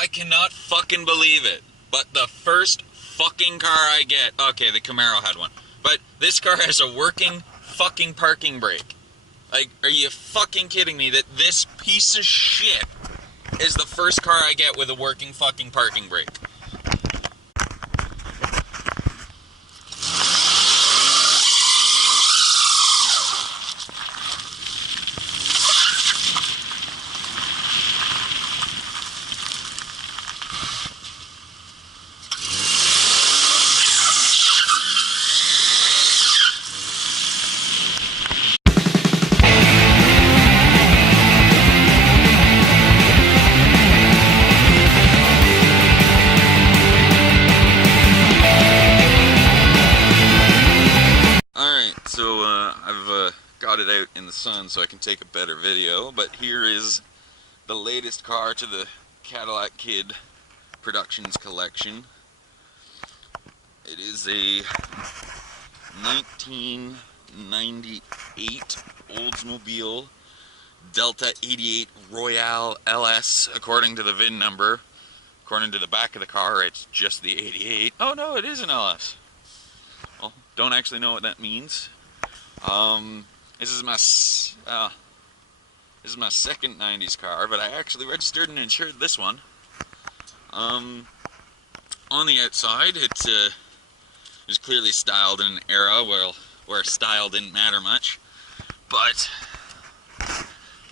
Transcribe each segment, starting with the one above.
I cannot fucking believe it. But the first fucking car I get, okay, the Camaro had one, but this car has a working fucking parking brake. Like, are you fucking kidding me that this piece of shit is the first car I get with a working fucking parking brake? I've got it out in the sun so I can take a better video, but here is the latest car to the Cadillac Kid Productions collection. It is a 1998 Oldsmobile Delta 88 Royale LS, according to the VIN number. According to the back of the car, it's just the 88. Oh no, it is an LS. Well, don't actually know what that means. This is my second 90s car, but I actually registered and insured this one. On the outside, it is clearly styled in an era where style didn't matter much, but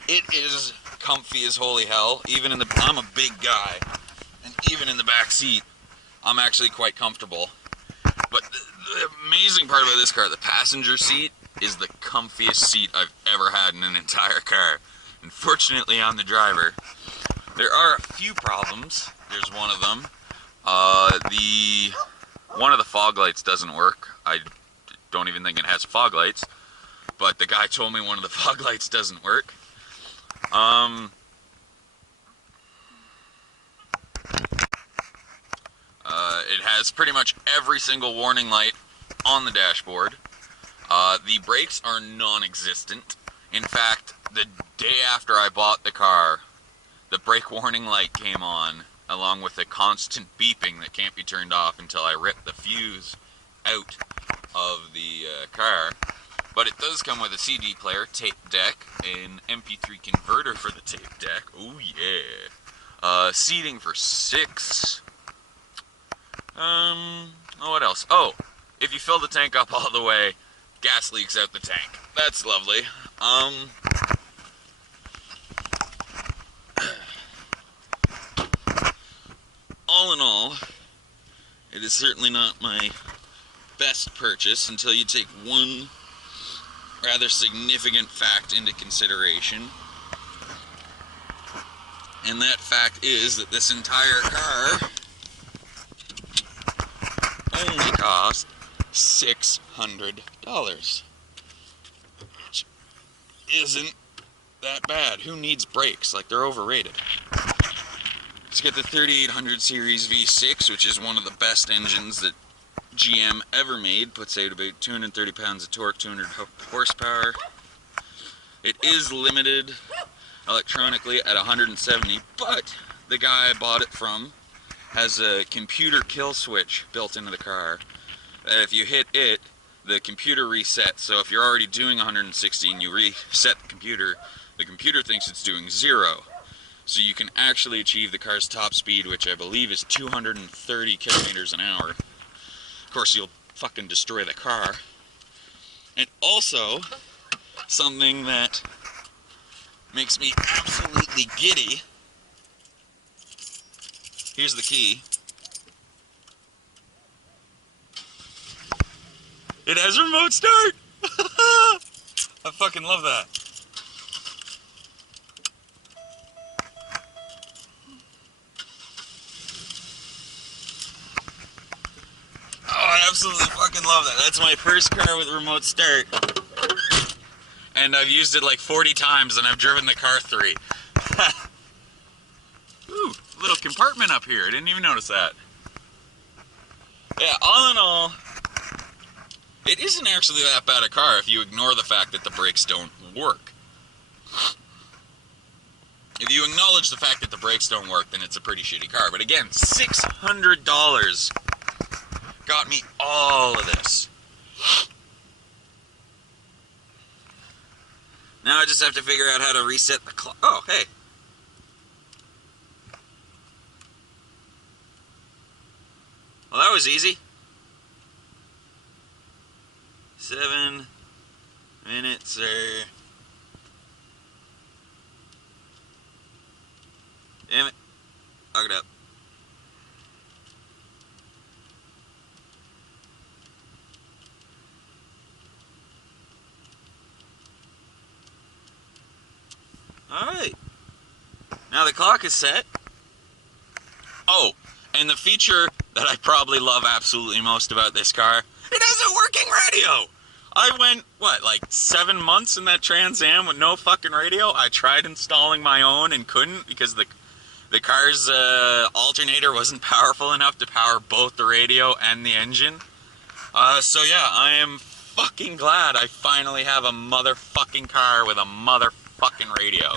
it is comfy as holy hell. I'm a big guy, and even in the back seat, I'm actually quite comfortable. But the amazing part about this car, the passenger seat, is the comfiest seat I've ever had in an entire car. And fortunately, I'm the driver. There are a few problems. There's one of them. One of the fog lights doesn't work. I don't even think it has fog lights, but the guy told me one of the fog lights doesn't work. It has pretty much every single warning light on the dashboard. The brakes are non-existent. In fact, the day after I bought the car, the brake warning light came on, along with a constant beeping that can't be turned off until I rip the fuse out of the car. But it does come with a CD player, tape deck, an MP3 converter for the tape deck. Oh yeah. Seating for 6. What else? Oh, if you fill the tank up all the way, gas leaks out the tank. That's lovely. All in all, it is certainly not my best purchase until you take one rather significant fact into consideration. And that fact is that this entire car only cost $600, which isn't that bad. Who needs brakes? Like, they're overrated. Let's get the 3800 series V6, which is one of the best engines that GM ever made. Puts out about 230 pounds of torque, 200 horsepower. It is limited electronically at 170, but the guy I bought it from has a computer kill switch built into the car. That if you hit it, the computer resets. So if you're already doing 160 and you reset the computer thinks it's doing 0. So you can actually achieve the car's top speed, which I believe is 230 kilometers an hour. Of course, you'll fucking destroy the car. And also, something that makes me absolutely giddy. Here's the key. It has remote start! I fucking love that. Oh, I absolutely fucking love that. That's my first car with remote start. And I've used it like 40 times and I've driven the car 3. Ooh, little compartment up here. I didn't even notice that. Yeah, all in all, it isn't actually that bad a car if you ignore the fact that the brakes don't work. If you acknowledge the fact that the brakes don't work, then it's a pretty shitty car. But again, $600 got me all of this. Now I just have to figure out how to reset the clock. Oh, hey. Well, that was easy. 7 minutes or... Damn it. Fuck it up. Alright. Now the clock is set. Oh, and the feature that I probably love absolutely most about this car, it has a working radio! I went, what, like 7 months in that Trans Am with no fucking radio? I tried installing my own and couldn't because the car's alternator wasn't powerful enough to power both the radio and the engine. So yeah, I am fucking glad I finally have a motherfucking car with a motherfucking radio.